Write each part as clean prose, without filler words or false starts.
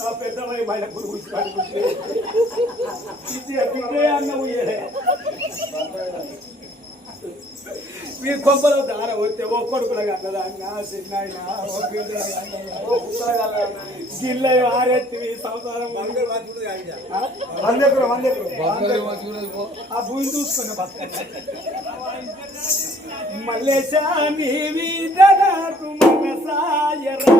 నా పెద్దవాయి బయట పురుగు అన్నము మీ కొంపలో దార వస్తే ఓ కొడుకులగా అన్నదాన్న చిన్న గిల్ల ఆరెత్తి సంసారం ఆ భూమి చూసుకున్న మల్లేశా నీ మీద నాకు మనసాయరా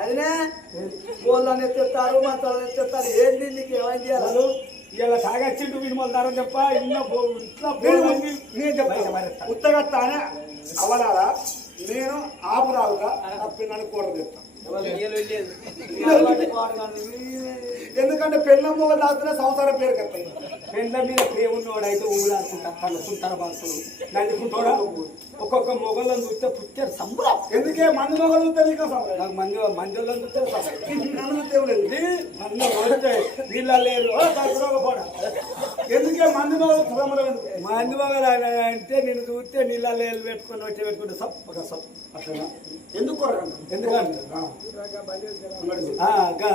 అదినే బోళ్ళని ఎత్తారు మంత్రాలను ఎత్తారు ఏంటి నీకు ఏమైంది ఇలా తాగచ్చిండు వినిమోదారని చెప్ప ఉత్తగత్తానే అవలారా నేను ఆపు రావుగా నా పిల్లల్ని కూర తెస్తాను. ఎందుకంటే పెళ్ళమ్మ దాస్తున్న సంసారం పేరు కట్టాయి. పెళ్ళ మీద ప్రేమ ఉన్నవాడైతే ఊళ్ళాడుకుంటారు బాసులు నల్లుకుంటాడా ఒక్కొక్క మొగలను చూస్తే పుట్టారు సంబరం. ఎందుకే మంది మొగలు చూస్తే నీకు నాకు మందిలో చూస్తే మంది కొడితే నీళ్ళ లేదు పోడా. ఎందుకే మంది మొగలు సంబరం? మంది మొగలు అంటే నేను చూస్తే నీళ్ళ లేదు పెట్టుకుని వచ్చి పెట్టుకుంటే సప్పగా సప్పు అట్లా. ఎందుకు ఎందుకంటే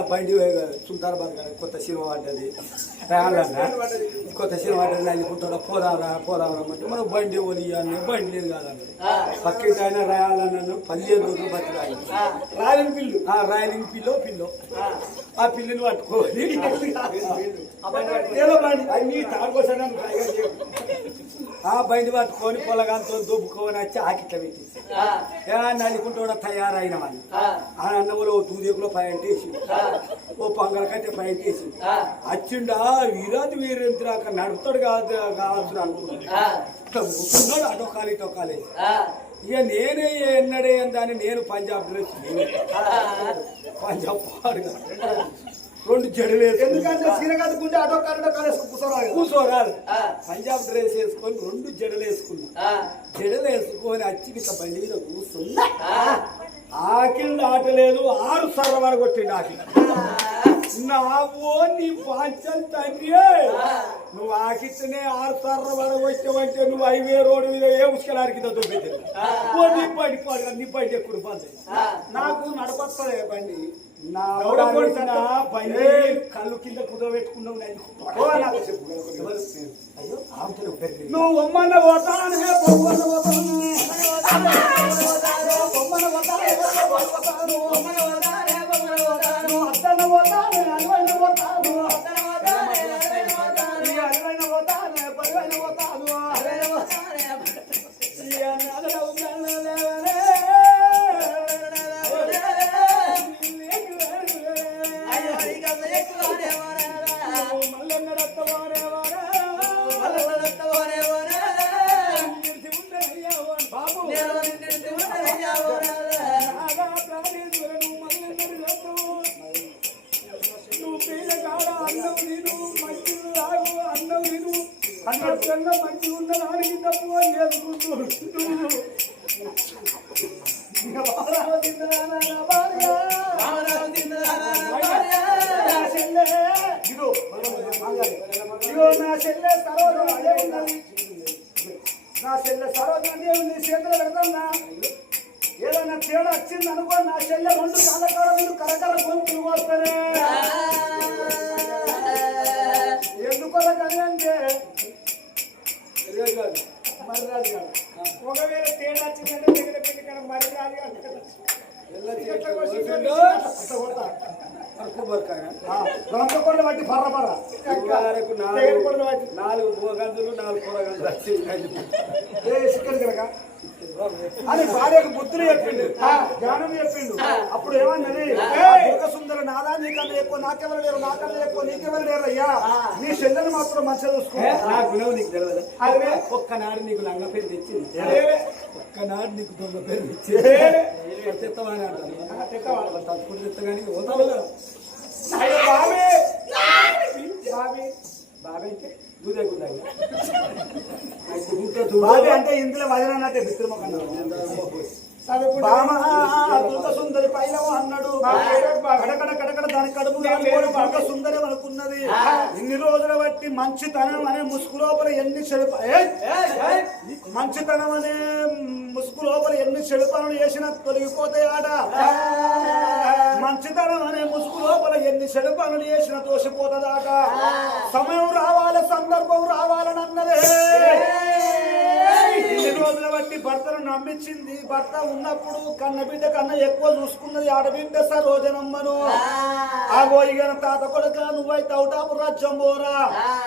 బండి సుల్తానాబాద్ కొత్త సినిమా పడ్డది కొత్త సినిమా పడ్డది నల్లుకుంటాడా పోదారా అంటే మనకు బండి ఒలియాలి బండి లేదు కాదండి పక్కింటి ఆయన రాయాలన్నాను 15 రోజులు బట్టి రాయలింగ్ పిల్లో ఆ పిల్లిని పట్టుకొని ఆ బండి పట్టుకొని పొలగాంతో దుబ్బుకొని వచ్చి ఆకిట్ల పెట్టేసి నల్లుకుంటా తయారైన వాళ్ళు ఆ అన్నములో దూదేకులో పాయింట్ వేసి ఓ పొంగల కట్టే పాయింట్ వేసి వచ్చిండా వీరాది వీరేంద్రాక నడుపుతాడు కావాల్సిన అనుకున్నాడు అటొకాలి ఇటొకాలి ఇక నేనే ఎన్నడే దాన్ని నేను పంజాబ్ డ్రెస్ పంజాబ్ పాడుగా 2 జడలు వేసి ఎందుకంటే సీర కట్టుకుంటే అటో కూర్చోరాదు పంజాబ్ డ్రెస్ వేసుకొని 2 జడలు వేసుకున్నా జడలు వేసుకొని అచ్చి బండి మీద కూర్చున్నా ఆకిల్ ఆటలేదు 6 సర్ర వడగొట్టిండు ఆకిల్ నావో నీ పాంచం తండ్రి నువ్వు ఆకిస్తేనే 6 సర్ర వడగొచ్చావంటే నువ్వు 5 రోడ్డు మీద ఏ ఉసుకలారికి దొబ్బెట్టావు నీ బండి ఎక్కువ బండి నాకు నడపస్తలే బండి నా బండి కళ్ళు కింద కుదబెట్టుకున్నావు అయ్యో నువ్వు బొమ్మన్న పోతానే బొమ్మన్న పోతాను అత్తన్న పోతాను అలవైన పోతాను అలవైన పోతాను 10 పోతాను అన్నట్టు మంచి ఉన్నదానికి తప్పు అని చేసుకుంటూ చెల్లె రెండు కాళ్ళకాడ మీరు కరకర గొంతులు వస్తేనే ఎందుకొరకని అంటే మరి రాదు కాదు. ఒకవేళ తేడా వచ్చిందంటే దగ్గర పెళ్లి కానీ మరి రాదు కాదు. రంపకొండ బట్టి పర్ర పర్ర నాలుగు గంటలు 4 కూరగంటలు చికెన్ కనుక అని భార్యకు బుద్ధులు చెప్పిండు జ్ఞానం చెప్పిండు. అప్పుడు ఏమన్నది సుందర నాదా నీకన్నా ఎక్కువ నాకెవరు లేరు నాకన్నా ఎక్కువ నీకెవరు లేరు అయ్యా నీ చెల్లెని మాత్రం మంచిగా చూసుకో. నా గుణం నీకు తెలియదు. ఒక్కనాడు నీకు లంగ పేరు తెచ్చింది, ఒక్కనాడు నీకు దొంగ పేరు తెచ్చింది. తెత్తవాని అంటారు తప్పుకుంటూ తెత్తగాని పోతావు కదా. బాబే అంటే దూదేకుండా బాబే అంటే ఇందులో వదినట్టే బిత్రమకన్నా సుందరి పైలవ అన్నాడు. కడకడ కడకడ దాని కడుపు బాగా సుందరం అనుకున్నది. ఇన్ని రోజుల బట్టి మంచితనం అనే ముసుగు లోపల ఎన్ని మంచితనం అనే ముసుగు లోపల ఎన్ని చెడు పనులు చేసినా తొలగిపోతాయి ఆడ. మంచితనం అనే ముసుగు లోపల ఎన్ని చెడు పనులు చేసినా తోసిపోతుందాట. సమయం రావాలి సందర్భం రావాలని అన్నదే. ఇన్ని రోజుల బట్టి భర్తను నమ్మించింది. భర్త ఉన్నప్పుడు కన్న బిడ్డ కన్నా ఎక్కువ చూసుకున్నది ఆడబిడ్డ సరోజనమ్మను. ఆ గోయిగన తాత కొడుక నువ్వైతే అవుటాపు రాజ్యం పోరా,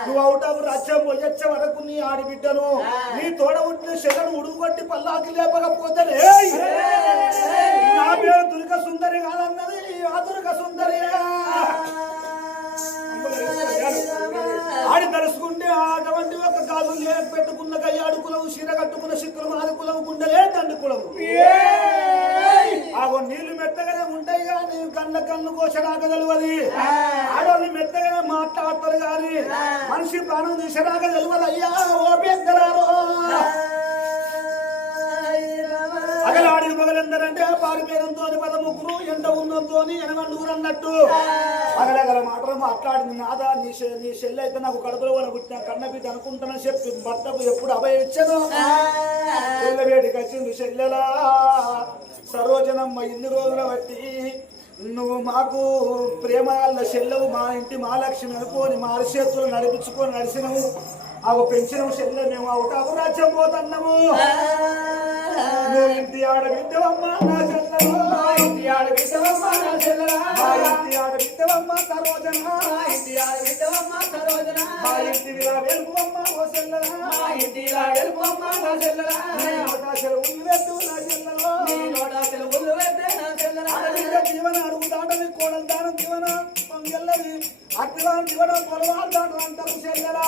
నువ్వు అవుటాపు రాజ్యం పోయొచ్చే వరకు నీ ఆడబిడ్డను నీ తోడ ఉంటే శగను ఉడుగు కొట్టి పల్లాకి లేపకపోతే నా పేరు దుర్గ సుందరి కాదన్నది. ఆ దుర్గ సుందరి ఆడి తలుసుకుంటే అటువంటి ఒక గాజులు పెట్టుకున్న కయ్యాడు కులము చీర కట్టుకున్న సిక్కులు మాది కులము గుండెలే తండ్రి కులము. ఆగో నీళ్లు మెత్తగానే ఉంటాయి కానీ కన్ను కోసరాక తెలియదు. ఆడోళ్ళు మెత్తగానే మాట్లాడతారు కానీ మనిషి ప్రాణం తీసరాక తెలియదు. అయ్యా ఓ పెద్దరారో అగలాడికి పగలందరంటే పారి పేరంతో 13 ఎండ ఉన్నంతో 8 అన్నట్టు అగలగల మాటలు మాట్లాడింది. నాదా నీ చెల్లి అయితే నాకు కడుపులో కూడా పుట్టిన కన్నబిడ్డ అనుకుంటానని చెప్పి భర్తకు ఎప్పుడు అభయం ఇచ్చాను. చెల్లెవేడికి వచ్చింది చెల్లెలా సరోజనమ్మ. ఇన్ని రోజుల బట్టి నువ్వు మాకు ప్రేమల చెల్లెవు, మా ఇంటి మహాలక్ష్మి అనుకోని మా అరిచేతులు నడిపించుకొని నడిచినవు. అవి పెంచినవు చెల్లె. మేము అవుటాపు రాజ్యం పోతున్నాము. నువ్వు ఇంటి ఆడబిడ్డవమ్మ నా చెల్లెలు, ఇంటి ఆడబిడ్డవమ్మ నా చెల్లెలా, ఇంటి ఆడబిడ్డవమ్మ సరోజన, ఇంటి ఆడబిడ్డవమ్మ సరోజన, మా ఇంటి వెలుపమ్మ ఓ చెల్లెలా, ఇంటి వెలుపమ్మ నా చెల్లెలా, నోటాశలు ఉల్లువెట్టు నా చెల్లెలో, నోటాశలు ఉల్లువెట్టే నా చెల్లెలా. ఆడబిడ్డ జీవన అడుగు దాటది కోడలు దానం జీవన పొంగెల్లది అట్టివాడు జీవన పొలవాడు దాటలు అంటారు చెల్లెలా.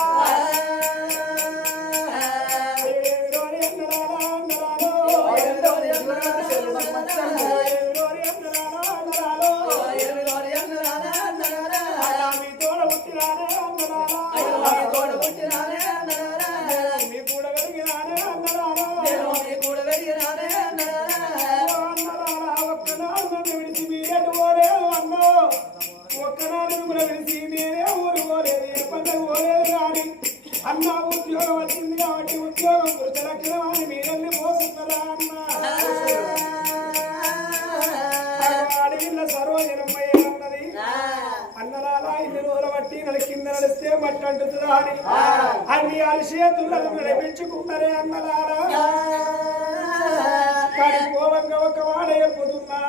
అన్న ఉద్యోగం వచ్చింది కాబట్టి ఉద్యోగం గుర్తులక్షణమని మీరల్ని పోతున్నారా అన్న. అడవిల్ల సరోజనమ్మయ్య అన్నది అన్నలాలా ఇన్ని రోజుల బట్టి కింద నడిస్తే మట్టి అంటుతుందా అని అన్ని అరిచేతులను నడిపించుకున్నారే అన్నలారా. కానీ పోవంగా ఒక వాడ చెప్పుతున్నా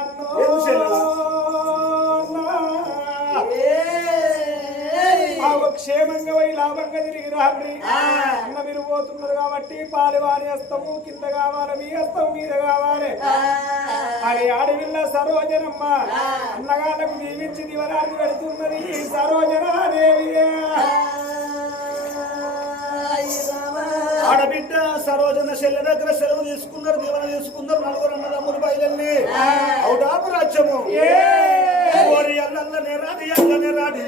క్షేమంగా పోయి లాభంగా తిరిగి రాండి అన్న. మీరు పోతున్నారు కాబట్టి పాలు వారి వస్తాము, కింద కావాలి మీ వస్తాము, మీద కావాలి అని అడవిల్ల సరోజనమ్మ అన్నగాళ్ళకు దీవించి దివరాన్ని పెడుతున్నది సరోజనాదేవి. ఆడబిడ్డ సరోజన చెల్లె దగ్గర సెలవు తీసుకున్నారు, దీవెన తీసుకున్నారు. 4 అన్నదమ్ములు బయలుల్ని అవుటాపు రాజ్యము అల్లనే రాడి అల్లనే రాడి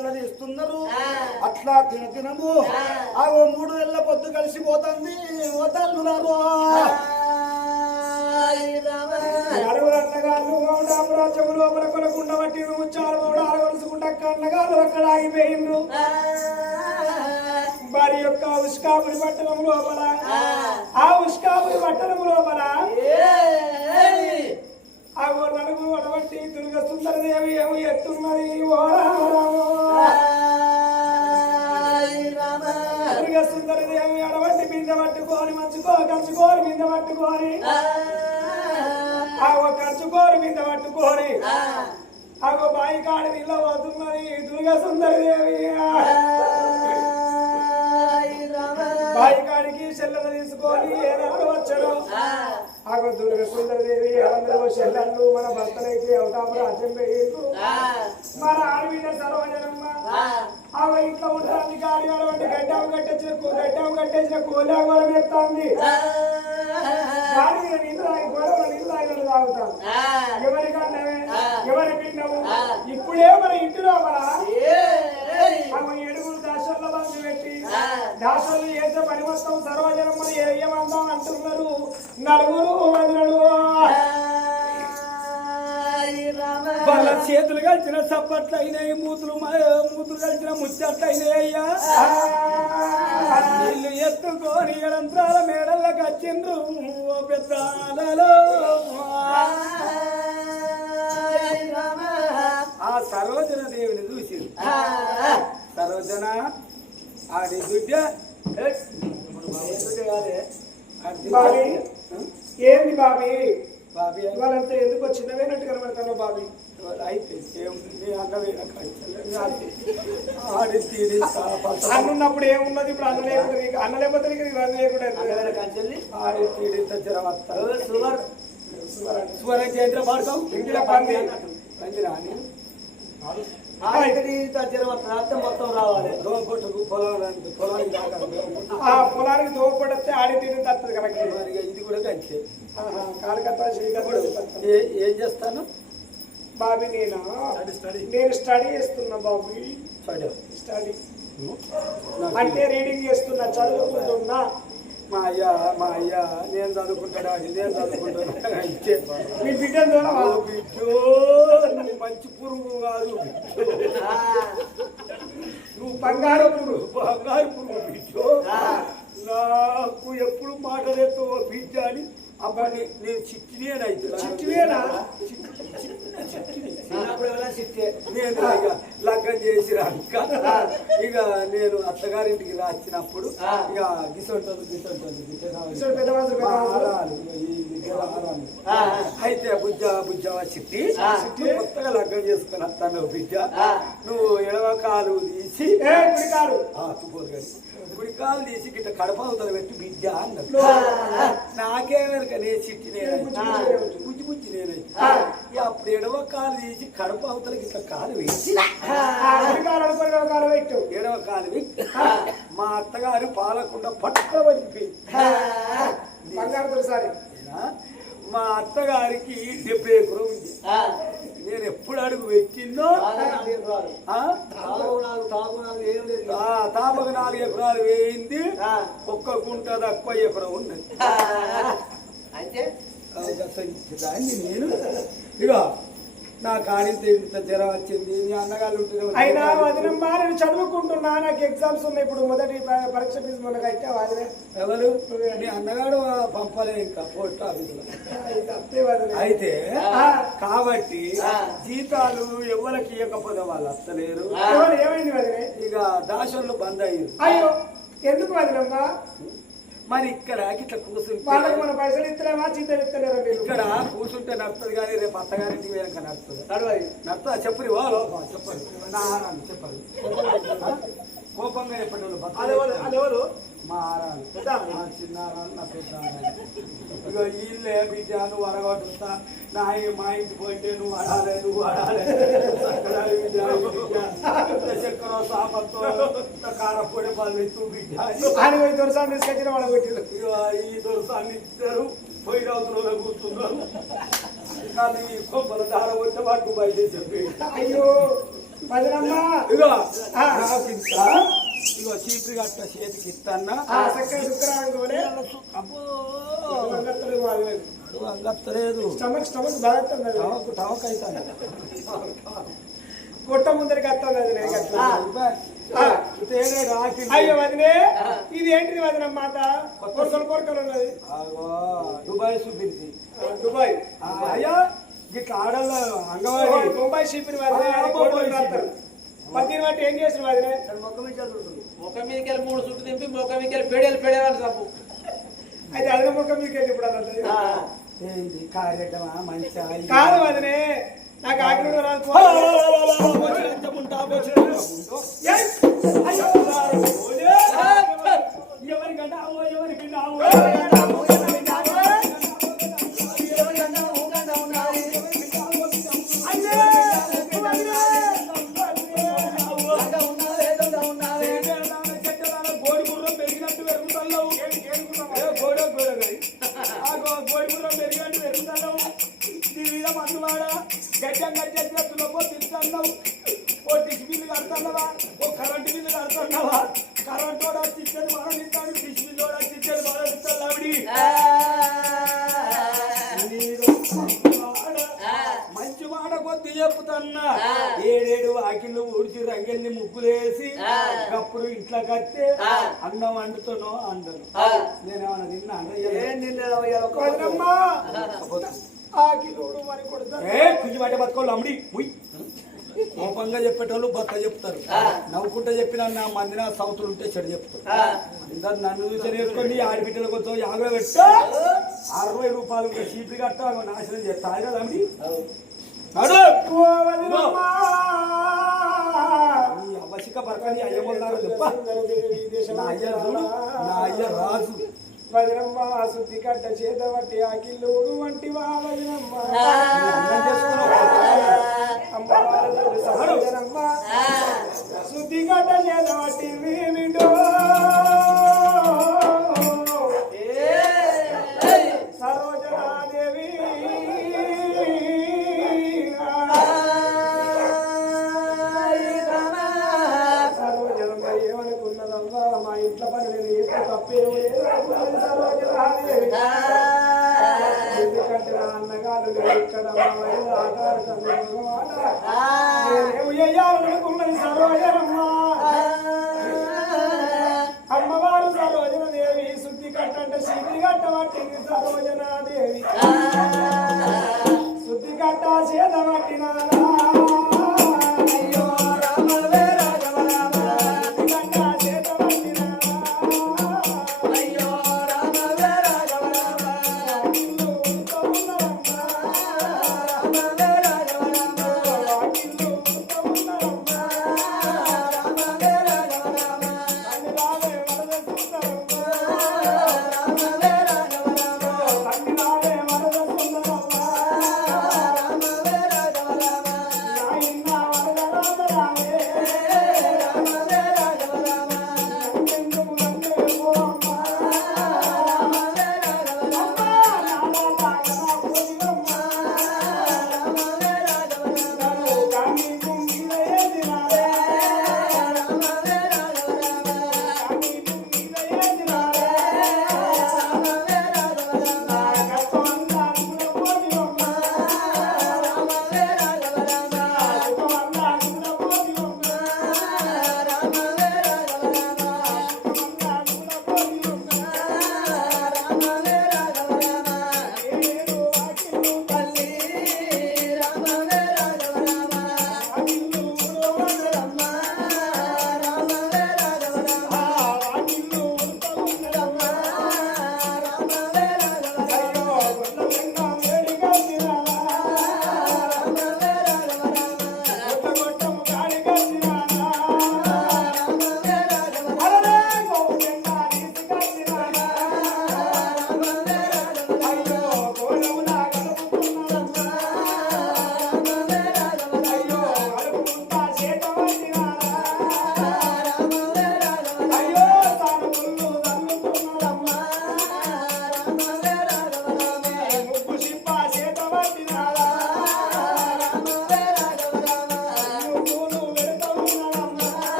చెల్లని ఇస్తున్నారు అట్లా తినము ఆగో 3 నెలల పొద్దు కలిసిపోతుంది ఓ తల్లులారు అడవుల అన్నగారు రామరాజ్యము లోపల కొనకుండా బట్టి ముచ్చారు అడగలుసుకుంటే అన్నగారు అక్కడ ఆగిపోయిండ్రు వారి యొక్క ఉష్కాపురి పట్టణం లోపల ఆ ఉష్కాపురి పట్టణం లోపల ఆ నడుగు అడవట్టి దుర్గ సుందరదేవి ఏమి ఎత్తున్నది దుర్గ సుందరదేవి అడవట్టి బిందె పట్టుకొని కంచుకోరు బిందె పట్టుకొని కంచుకోరు బిందె పట్టుకొని అగో బాయి కాడి నీళ్ళ పోతున్నది దుర్గ సుందరదేవి బాయి కాడికి చెల్లెలు తీసుకొని ఏనాడు వచ్చాడు ఆగో దుర్గ సుందరదేవి అందరూ చెల్లెళ్ళు మన భర్తలైతే అవతాము రాజ్యం పోయిండ్రు మన ఆడబిడ్డ సర్వజనమ్మ ఆమె ఇంట్లో ఉంటుంది గాడి అటువంటి గడ్డాము కట్టేసిన కోలాగోళం ఎత్తాంది గాడి మీద నీళ్ళు తాగి గొడవలు నీళ్ళు తాగి తాగుతాం ఎవరి కన్నమే ఎవరి పిండము ఇప్పుడే మన ఇంటిలో ఆమె ఎడుగులు దాసర్ల బంధు పెట్టి దాసర్లు చేసే పని మొత్తం సర్వజనమ్మని ఏమందాం అంటున్నారు నలుగురు వదలడు వాళ్ళ చేతులు కలిసిన చప్పట్లు అయినాయి మూతులు కలిసిన ముచ్చట్లు అయినాయి అయ్యా ఇల్లు ఎత్తుకొని యంత్రాల మేడల్లోకి వచ్చిండ్రు ఓ పెద్దలలో ఆ సరోజన దేవిని చూసి సరోజన ఆడి బిడ్డ ఏంది బాబీ బాబీ వాళ్ళంతా ఎందుకో చిన్నవేనట్టు కనబడతాను బాబీ అన్నున్నప్పుడు ఏమున్నది ఇప్పుడు అన్న లేకుండా అన్న లేకపోతే రన్ లేకుండా ఆడి తీడింత జ్వరం వస్తారు సువర్ చేతిలో పాడుతావు ఇంటిలో పంది మొత్తం రావాలి దోమపొట్టుకు పొలానికి దోమపొట్టే ఆడి తీయడం తప్పదు కరెక్ట్ ఇది కూడా కంచి కాలకత్తా ఏం చేస్తాను బాబీ నేను స్టడీ చేస్తున్నా బాబీ స్టడీ అంటే రీడింగ్ చేస్తున్నా చదువుకుంటున్నా మా అయ్యా నేను చదువుకుంటాడా నేను చదువుకుంటాను మీ బిడ్డ బిడ్డో నువ్వు మంచి పురుగు కాదు నువ్వు బంగారు పురుగు బిడ్డో నాకు ఎప్పుడు మాటలేతో బిడ్డ అని అబ్బా నేను చిట్టివేనా నేను లగ్గం చేసి ఇక నేను అత్తగారింటికి రాసినప్పుడు ఇక అయితే బుజ్జ చిట్టి కొత్తగా లగ్గం చేసుకుని వస్తాను బిడ్డ నువ్వు ఎడవ కాలు తీసి గుడికాలు తీసి గిట్ట కడప అవుతుంది పెట్టి బిడ్డ అన్నట్టు నాకేమేరక నే చిట్టి బుజ్జి నేనైతే అప్పుడు ఎడవ కాలు తీసి కడప అవతల గిట్ట కాలు వేసి ఎడవ కాలు పెట్టి మా అత్తగారు పాలకుండా పట్టుకోబడిపోయింది మా అత్తగారికి 70 ఎకరం ఉంది నేను ఎప్పుడు అడుగు పెట్టిందో తాపకు 4 ఎకరాలు వేయింది ఒక్క గుంట తక్కువ ఎకరం ఉన్నది దాన్ని నేను ఇక నా కాడింత ఇంత జ్వరం వచ్చింది మీ అన్నగారు అయినా వదినమ్మా నేను చదువుకుంటున్నా నాకు ఎగ్జామ్స్ ఉన్నాయి ఇప్పుడు మొదటి పరీక్ష ఫీజు మొన్న కట్టా ఎవరు మీ అన్నగాడు పంపలే ఇంకా పోస్ట్ ఆఫీసులో అయితే కాబట్టి జీతాలు ఎవరికి ఇవ్వకపోతే వాళ్ళు వస్తలేరు ఏమైంది వదిలే ఇక దాసోళ్ళు బంద్ అయ్యారు అయ్యో ఎందుకు వదినమ్మా మరి ఇక్కడ ఇట్లా కూర్చుంటే వాళ్ళకి మన పైసలు ఇస్తలేమా జీతాలు ఇస్తలేరా ఇక్కడ కూర్చుంటే నడుస్తుంది కానీ రేపు అత్తగారింటికి వేయక నడుస్తుంది నడుతుందా చెప్పరు చెప్పండి నా ఆరాన్ని చెప్పండి కోపంగా చెప్పండి అదెవరు మా ఆరాలు చిన్నారాలు నా పెద్ద ఇక వీళ్ళే బిడ్డ నువ్వు అడగొట్టుతా నా మా ఇంటి పోయింటే నువ్వు అడాలే చక్కెర సాపంతో కారపొడి పళ్ళు ఎత్తు బిడ్డ ఈ దొరసాన్ని ఇద్దరు పొయ్యి రావుతున్న కూర్చున్నారు కానీ కొబ్బరి దార వచ్చే వాటి బయట చెప్పి అయ్యో వదినమ్మ ఇగో ఆ. నాకు ఇంత ఇగో చీపురు గట్ట చేతికి ఇస్తాన్నా చక్కగా శుక్రాంగోనే అబ్బో అంగత్తలేదు వాళ్ళు నడువు అంగత్తలేదు స్టమక్ బాగా వస్తుంది టవక్ టవక్ అవుతాను కొట్ట ముందరికి వస్తుంది అది నేను తేనే రాకి అయ్యో వదినే ఇది ఏంటిది వదిన మాట కొరకలు ఉన్నది దుబాయ్ చూపించి దుబాయ్ అయ్యా గిట్లా ఆడల్లో అంగవాడి బొంబాయి షిప్ని వదిన పద్దెనిమిది బట్టి ఏం చేసిన వదినే మొక్క మీద చదువుతుంది ముఖం మీదకి వెళ్ళి 3 సుట్టు దింపి ముఖం మీదకి వెళ్ళి పెడేయాలి తప్పు అయితే అదిన ముఖం మీకు వెళ్ళి ఇప్పుడు అన్నది ఏంది కార్యక్రమా మంచిగా కాదు వదినే నాకు ఆగ్రహం రాదు ఎవరికంటే ఎవరికి గడ్డం గడ్డెత్తులో తింటున్నావు ఓ డిష్ బిల్లు కడుతున్నావా ఓ కరెంటు బిల్లు కడుతున్నావా కరెంటు కూడా చిచ్చది మనం తింటాడు డిష్ బిల్లు కూడా చిచ్చది మనం తింటాడు ఆవిడి మంచి మాట కొద్ది చెప్తున్నా ఏడేడు వాకిళ్ళు ఊడ్చి రంగెల్ని ముగ్గులేసి అప్పుడు ఇంట్లో కట్టే అన్నం వండుతానో అంటాను నేనేమన్నా తిన్నా ఏం తినలేదు వదినమ్మా ఆకిలోడు మరి కొడతారు కుజి మాట బతుకోళ్ళు అమ్మిడి కోపంగా చెప్పేటోళ్ళు బక్క చెప్తారు నవ్వుకుంటే చెప్పిన నా మంది నా సౌతులు ఉంటే చెడు చెప్తారు అందరు నన్ను చూసి నేర్చుకొని ఆడబిడ్డలకు వచ్చావు 50 పెట్టా 60 రూపాయలు చీపులు కట్ట నాశనం చేస్తాను కదా అమ్మిడి అవశ్యక బరకని అయ్యమన్నారు చెప్ప నా అయ్య చూడు నా అయ్య రాజు వదినమ్మ శుద్ధి కట్ట చేత బట్టి ఆకిల్లుడు వంటి వదినమ్మ అమ్మ శుద్ధి కట్ట చేత బట్టి వీమిటో సరోజనాదేవి సరోజనమ్మ ఏమనుకున్నదమ్మా మా ఇంట్లో పని నేను ఎట్లా తప్పేమో ఎందుకంటే నా అన్నగారు ఇక్కడ ఆట ఆడుతుంది